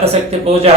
अथ शक्ति पूजा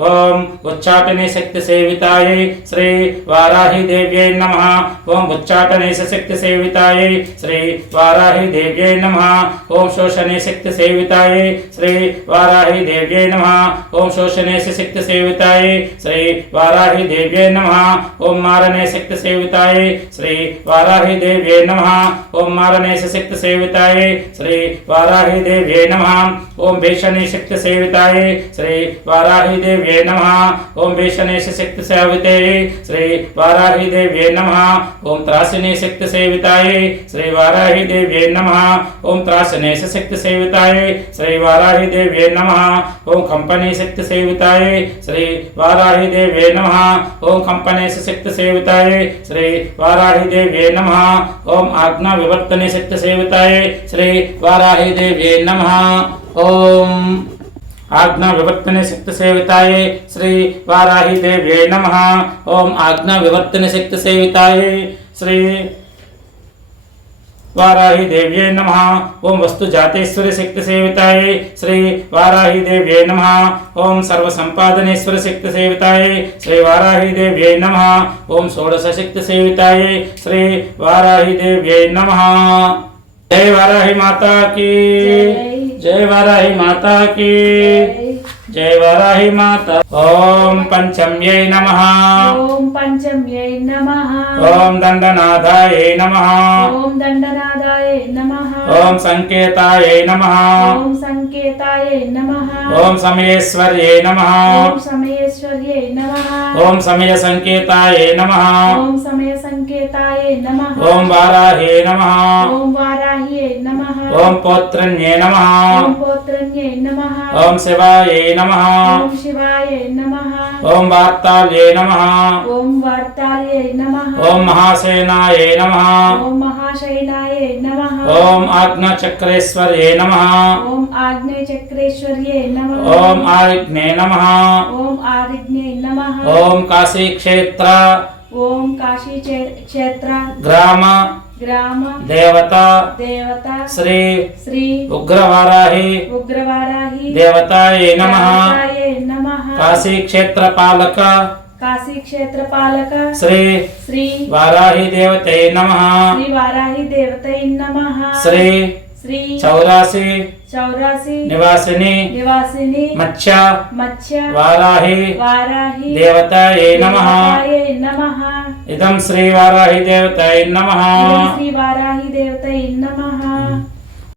ओम उच्चाटने शक्ति सेवितायै श्री वाराही देव्यै नमः। ओम उच्चाटने शक्ति सेवितायै श्री वाराही देव्यै नमः। ओम शोषणे शक्ति सेवितायै श्री वाराही देव्यै नमः। ओम शोषणे शक्ति सेवितायै श्री वाराही देव्यै नमः। ओम मारणे शक्ति सेवितायै श्री वाराही देव्यै नमः। ओम मारणे शक्ति सेवितायै श्री वाराही देव्यै नमः। ओम भीषणे शक्ति सेवितायै श्री वाराही देव्यै नमः। ओम भीषणे शक्ति सेवितायै श्री वाराही देव्यै नमः। ओम त्रासिने शक्ति सेवितायै। श्री वाराही देव्यै नमः। ओम त्रासने शक्ति सेवितायै। श्री वाराही देव्यै नमः। ओम कंपने शक्ति सेवितायै। श्री वाराही देव्यै नमः। ओम कंपने शक्ति सेवितायै। श्री वाराही देव्यै नमः। ओम आज्ञा विवर्तने शक्ति सेवितायै। श्री वाराही देव्यै नमः। ओम आज्ञा विवर्तने शक्ति सेविताये श्री वाराही देव्यै नमः। ओम आज्ञा विवर्तने शक्ति सेविताये श्री वाराही देव्यै नमः। ओम वस्तु जातेश्वरी शक्ति सेविताये श्री वाराही देव्यै नमः। ओम सर्व संपादनेश्वरी शक्ति सेविताये श्री वाराही देव्यै नमः। ओम षोडश शक्ति सेविताये श्री वाराही देव्यै नमः। जय वाराही माता की। जय वाराही माता की। जय वराही माता ओम पंचम्यै नम ओम पंचम्यै नम ओम दंडनाथाय नम ओम दंडनाथाय नम ओम संकेताय नम ओम संकेताय नम ओम समेश्वर्ये नम ओम समेश्वर्ये नम ओम समय संकेताय नम ओम समय संकेताय नम ओम वाराहे नम ओम वाराहे नम ओम पौत्रन्ये नम ओम पौत्रन्ये नम ओम शिवाय नम नमः ओम शिवाय नमः ओम वार्ताल्ये नमः ओम वार्ताल्ये नमः ओम महासेनाय नमः ओम नमः ओम आज्ञाचक्रेश्वर्ये नमः ओम आज्ञाचक्रेश्वर्ये नमः ओम आरिज्ञे नमः ओम आरिज्ञे नमः ओम काशी क्षेत्र ओम काशी क्षेत्र ग्राम గ్రామ దేవత దేవత శ్రీ శ్రీ ఉగ్రవారాహి ఉగ్రవారాహి దేవతాయే నమః. నమః. కాశీ క్షేత్ర పాలక కాశీ పాలక శ్రీ శ్రీ వారాహి దేవతే నమః. శ్రీ వారాహి దేవతే నమః. శ్రీ శ్రీ చౌరాసి చౌరాసి నివాసిని నివాసిని మత్స్య మత్స్య వారాహి వారాహి దేవతాయే నమః. నమః. ఇదం శ్రీ వారాహి దేవతాయే నమః. శ్రీ వారాహి దేవతాయే నమః.